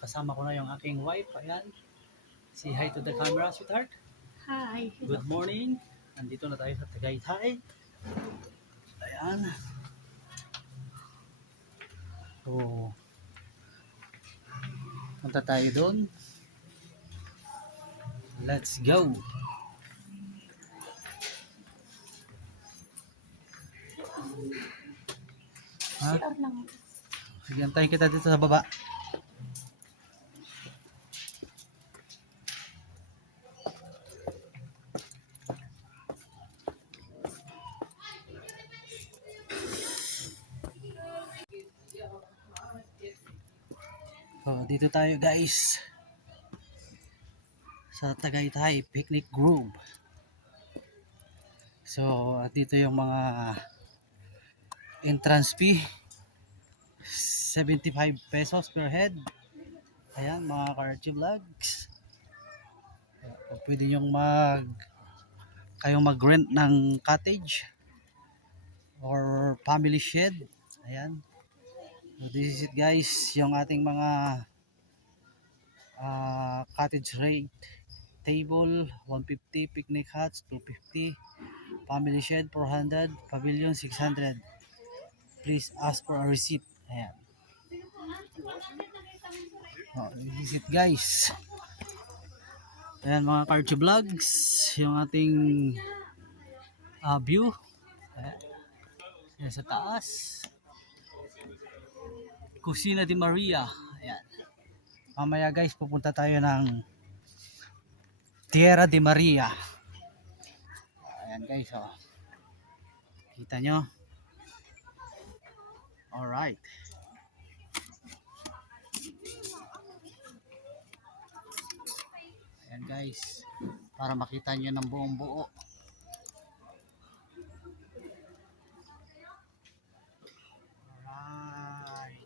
kasama ko na yung aking wife. Ayan. Say hi to the camera, sweetheart. Hi. Good morning. Nandito na tayo sa Tagaytay. Ayan. So, punta tayo doon. Let's go. Ha? CR lang. Sige, antayin kita dito sa baba. So, dito tayo guys sa Tagaytay Picnic Grove. So, at dito yung mga entrance fee, 75 pesos per head. Ayan, mga Karchi Vlogs. So, pwede yung kayong mag-rent ng cottage or family shed. Ayan. So, this is it guys, yung ating mga cottage rate. Table 150, picnic huts 250, family shed 400, pavilion 600. Please ask for a receipt. Ayan. Oh, this is it guys. Ayan mga Karchi Vlogs, yung ating view. Ayan sa taas. Kusina de Maria. Ayan. Mamaya guys, pupunta tayo ng Tierra de Maria. Ayan guys, oh. Kita nyo? Alright. Ayan guys, para makita nyo ng buong buo. Alright.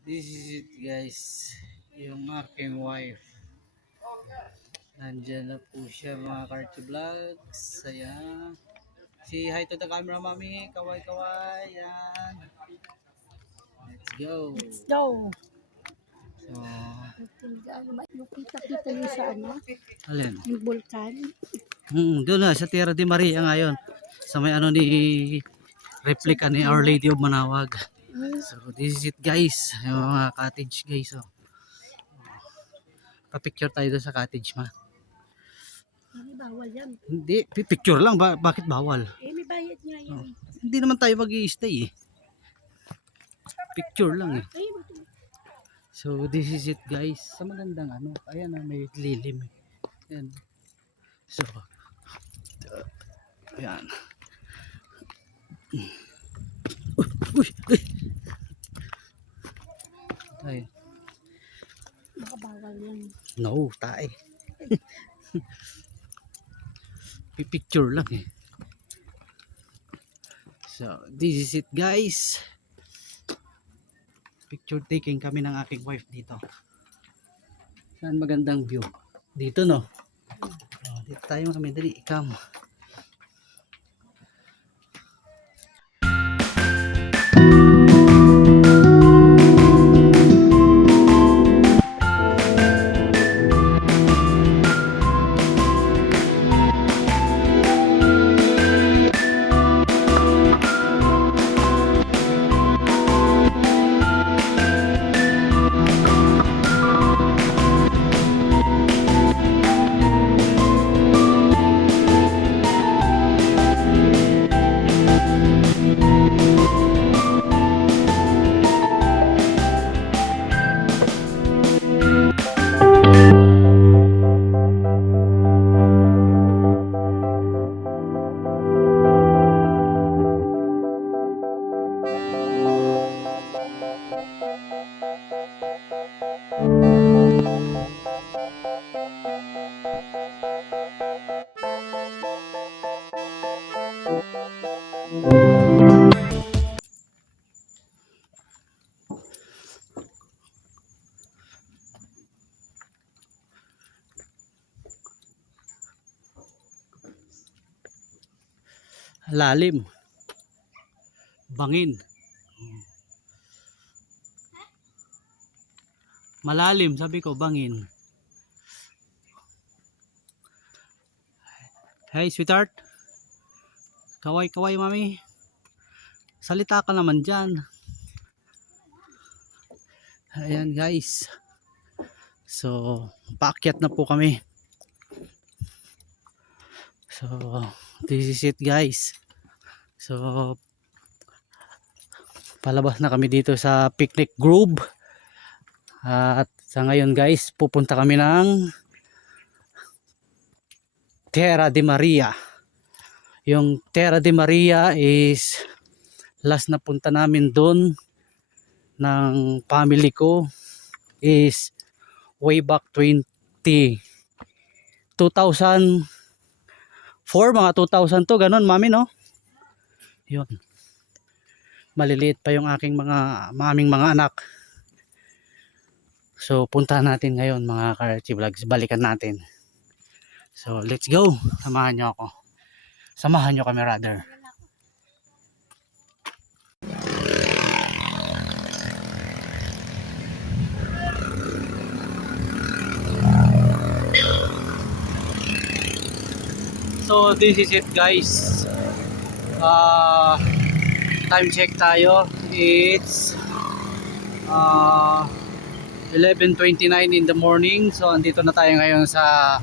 This is it guys, yung aking wife. Nandyan na po siya mga Karchi Vlogs. Ayan. Say hi to the camera, mami. Kaway kaway. Ayan. Let's go. Let's go. So, Nakita niyo sa ano? alin? Yung vulkan. Doon na sa Tierra de Maria ngayon. Sa may ano ni replica ni Our Lady of Manawag. So this is it guys, yung mga cottage guys. Oh. Pa-picture tayo doon sa cottage ma. Hindi bawal yan. Hindi, picture lang. Bakit bawal? Eh, may bayad nga yan. Oh. Hindi naman tayo mag-i-stay eh. Picture lang eh. Ay, So this is it guys. Sa magandang ano. Ayan na, may lilim eh. Ayan. So, ayan. Uy! Ay. baka bawal yan. No, tae. Picture lang eh. So, this is it guys. Picture taking kami ng aking wife dito. Saan magandang view? Dito no? Oh, dito tayo kami. Dali, come. Lalim. Bangin. Malalim, sabi ko, bangin. Hey, sweetheart. Kaway-kaway, mami. Salita ka naman dyan. Ayan, guys. So, paakyat na po kami. So, this is it, guys. So, palabas na kami dito sa picnic grove. At sa ngayon, guys, pupunta kami ng Terra de Maria. Yung Terra de Maria is last na punta namin doon ng family ko is way back 2004, mga 2002, ganun, mami, no? Yun. Maliliit pa yung aking maming mga anak. So, puntahan natin ngayon, mga Ka-Archie Vlogs. Balikan natin. So, let's go. Samahan nyo ako. Samahan nyo kami, rather. So, this is it, guys. Time check tayo. It's 11:29 in the morning. So andito na tayo ngayon sa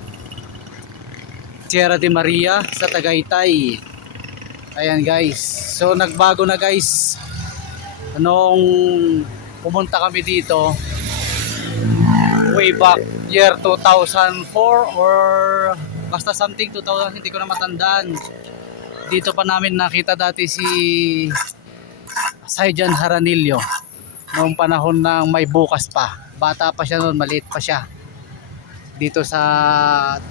Terra de Maria sa Tagaytay. Ayan, guys. So nagbago na, guys. Nung pumunta kami dito way back year 2004 or basta something 2000, hindi ko na matandaan. Dito pa namin nakita dati si Saijan Jaramillo noong panahon ng may bukas pa. Bata pa siya noon, maliit pa siya. Dito sa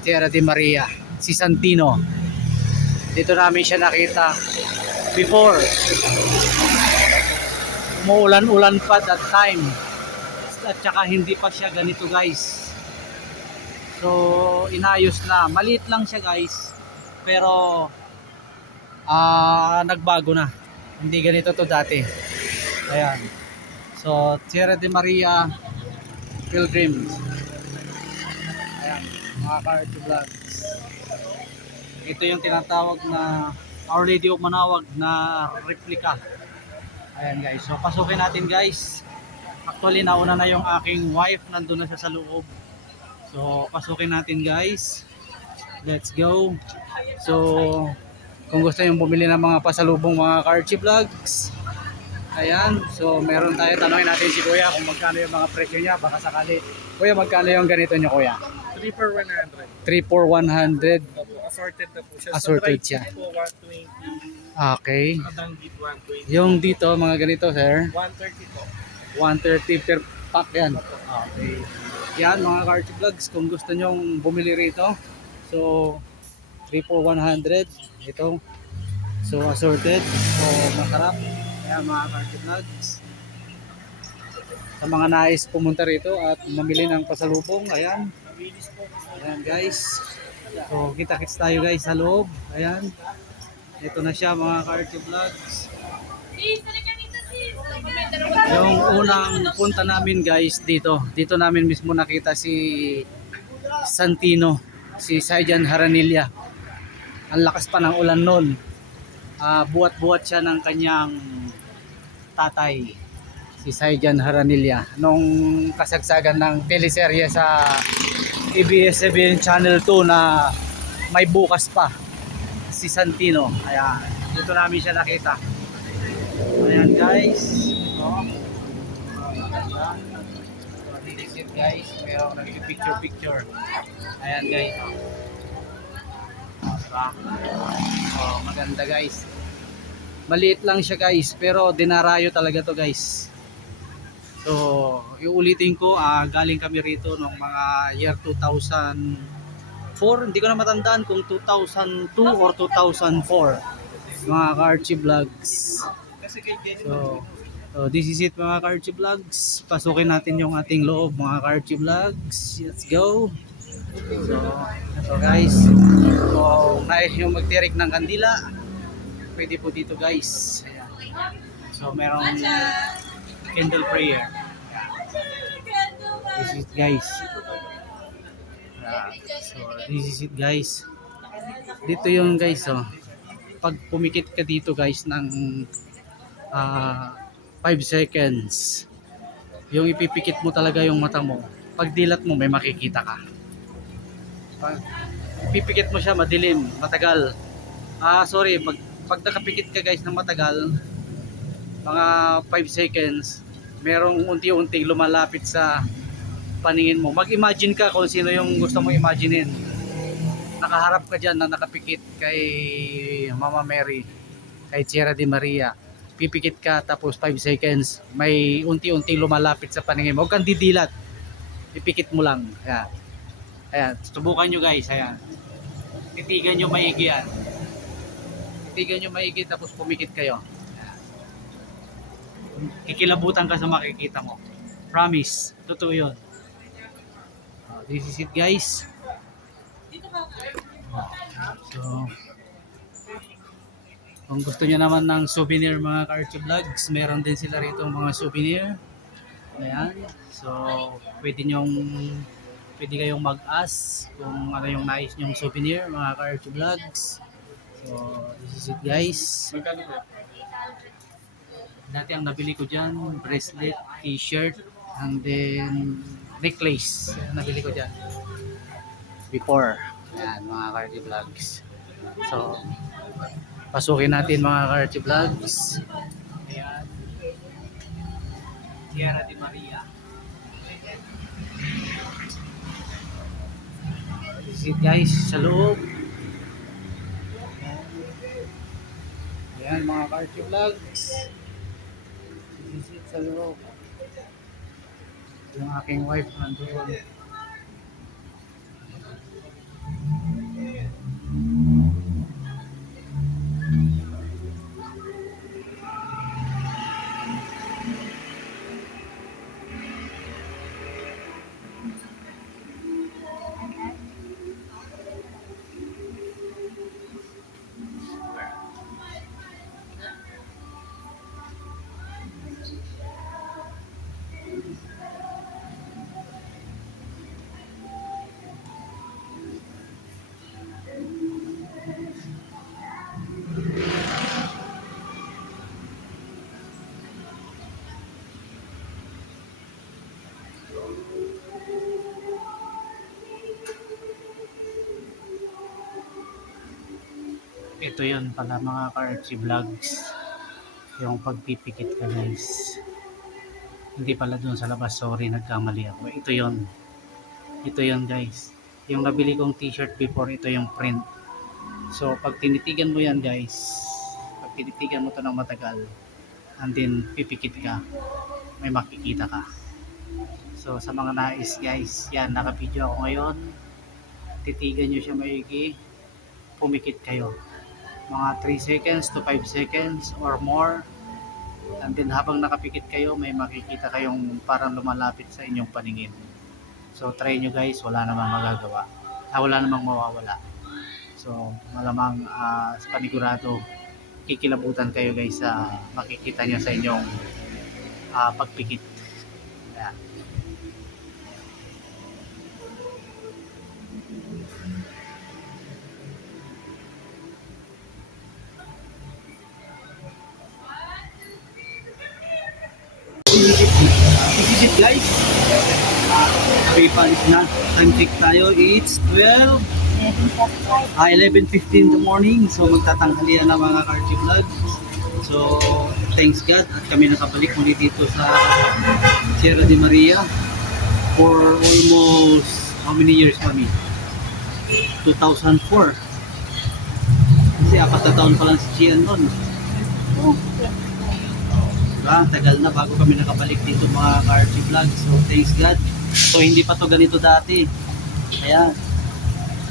Terra de Maria, si Santino. Dito namin siya nakita before. Umuulan-ulan pa that time. At saka hindi pa siya ganito, guys. So inayos na. Maliit lang siya, guys. Pero nagbago na. Hindi ganito to dati. Ayan. So Terra de Maria Pilgrims. Ayan, mga Ka-Archie Vlogs. Ito yung tinatawag na Our Lady of Manawag na replica. Ayan, guys. So pasukin natin, guys. Actually nauna na yung aking wife, nandun na siya sa loob. So pasukin natin, guys. Let's go. So kung gusto yung bumili ng mga pasalubong, mga Ka-Archie Vlogs, ayan, so meron tayo. Tanungin natin si Kuya kung magkano yung mga presyo niya, baka sakali. Kuya, magkano yung ganito niyo, Kuya? 3 for 100. 3 for 100. Opo, assorted na po siya. Assorted Sa siya. dry po, 120. Okay. Kadanggit 120. Yung dito, mga ganito, sir, 130 po. 130 per pack yan. Okay. Yan, mga Ka-Archie Vlogs, kung gusto nyong bumili rito, so 3 for 100. Ito. So assorted. So masarap. Ayan, mga Ka-Archie Vlogs. Sa mga nais pumunta rito at mamili ng pasalubong, ayan. Mabilis po. Ayan, guys. So kita-kits tayo, guys, sa loob. Ayan. Ito na siya, mga Ka-Archie Vlogs. Yung unang punta namin, guys, dito namin mismo nakita si Santino, si Saijan Jaramillo. Ang lakas pa ng ulan noon. Buhat-buhat siya ng kanyang tatay, si Saijan Jaramillo, nung kasagsagan ng teleserye sa ABS-CBN Channel 2 na may bukas pa, si Santino. Ayan, dito namin siya nakita. Ayan, guys. So, this is it, guys. Merong nag-picture. Ayan, guys. Oh, maganda, guys. Maliit lang siya, guys, pero dinarayo talaga to, guys. So iulitin ko, galing kami rito nung mga year 2004, hindi ko na matandaan kung 2002 or 2004. mga ka-Archie Vlogs. So this is it mga ka-Archie Vlogs. Pasukin natin yung ating loob mga ka-Archie Vlogs. Let's go. So guys, kung nais yung magtirik ng kandila, pwede po dito guys. Ayan. So merong candle prayer. This is it guys. So this is it guys. Dito yung guys pag pumikit ka dito guys ng 5 seconds, yung ipipikit mo talaga yung mata mo. Pag dilat mo may makikita ka. Pag ipipikit mo siya madilim, matagal. Sorry, pag nakapikit ka guys ng matagal, mga 5 seconds, merong unti-unti lumalapit sa paningin mo. Mag-imagine ka kung sino yung gusto mo imaginein. Nakaharap ka dyan na nakapikit kay Mama Mary, kay Sierra de Maria. Pipikit ka tapos 5 seconds, may unti-unti lumalapit sa paningin mo. Huwag kang didilat. Ipikit mo lang. Ayan. Ayan. Subukan nyo guys. Ayan. Titigan nyo maigi yan. Titigan nyo maigi tapos pumikit kayo. Ayan. Kikilabutan ka sa makikita mo. Promise. Totoo yun. This is it guys. So kung gusto niyo naman ng souvenir mga ka-Archie Vlogs, meron din sila rito mga souvenir. Ayan. So pwede kayong mag-ask kung ano yung nais nyong souvenir mga ka-Archie Vlogs. So this is it guys. Dati ang nabili ko dyan, bracelet, t-shirt, and then necklace. Nabili ko dyan before. Ayan mga ka-Archie Vlogs. So pasukin natin mga ka-Archie Vlogs. Ayan. Sierra de Maria. This is it guys, sa loob. Ayan mga ka-Archie Vlogs. This is it sa loob. Yung aking wife nandoon. Ito yun pala mga ka-Archie Vlogs, yung pagpipikit ka guys. Hindi pala dun sa labas, sorry, nagkamali ako. Ito yun guys, yung nabili kong t-shirt before, ito yung print. So pag tinitigan mo yan guys, pag tinitigan mo to ng matagal and then pipikit ka, may makikita ka. So sa mga nais guys, yan, naka-video ako ngayon. Titigan nyo siya maigi, pumikit kayo mga 3 seconds to 5 seconds or more, and then habang nakapikit kayo may makikita kayong parang lumalapit sa inyong paningin. So try nyo guys, wala namang magagawa, wala namang mawawala. So malamang sa panigurado kikilabutan kayo guys sa makikita nyo sa inyong pagpikit. Ayan. This is it guys. PayPal is na. Time check tayo. It's 11:15 in the morning. So magtatanghalian na mga ka-Archie Vlogs. So thanks God at kami nakabalik muli dito sa Sierra de Maria for almost how many years kami? 2004. Kasi 4 na taon pa lang si Gian noon. Tagal na bago kami nakabalik dito mga ka-Archie Vlogs. So thanks God. So hindi pa to ganito dati. Kaya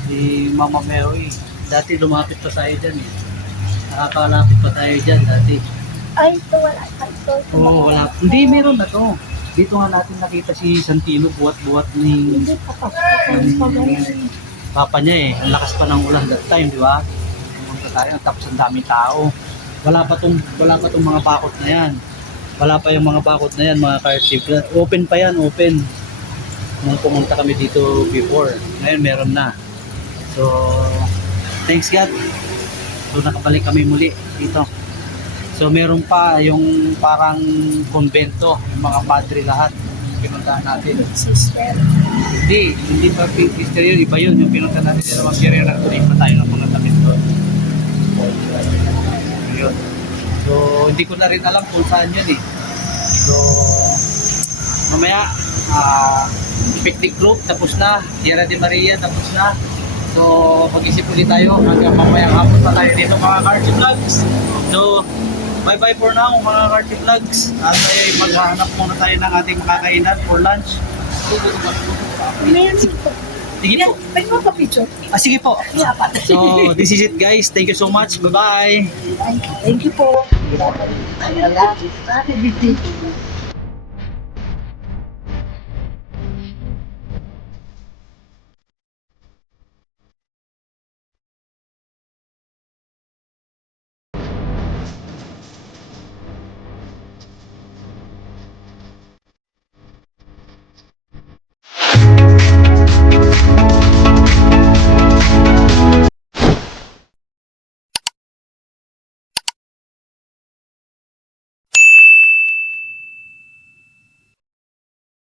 si Mama Mary dati lumapit pa sa akin dyan Nakakalapit pa tayo dyan dati. Ay, ito wala pa ito. Oo, wala. Hindi, meron na to. Dito nga natin nakita si Santino buhat-buhat ni Hindi pa pa. papa niya eh. Ang lakas pa ng ulan that time, di ba? Pumunta tayo, tapos ang daming tao. Wala pa tong mga bakod na yan. Wala pa yung mga bakod na yan, mga car-chip. Open pa yan, open. Nung pumunta kami dito before. Ngayon meron na. So, thanks God. So, nakabalik kami muli dito. So, meron pa yung parang konbento, yung mga padre lahat. Pinuntahan natin. Sister. Hindi pa Pink Sister yun. Iba yun. Yung pinunta natin sa mga sirya na tuloy pa tayo ng mga takit doon. Yun. So, hindi ko na rin alam kung saan yun eh. So, mamaya, picnic group tapos na. Tierra de Maria tapos na. So, mag-isip ulit tayo. Hanggang mamayang hapon pa tayo dito mga Carchi Vlogs. So, bye-bye for now mga Carchi Vlogs. At ay maghahanap muna tayo ng ating makakainan for lunch. Ngayon ito. Sige po. Pwede mo pa picture? Sige po. So, this is it guys. Thank you so much. Bye-bye. Thank you po. Ay,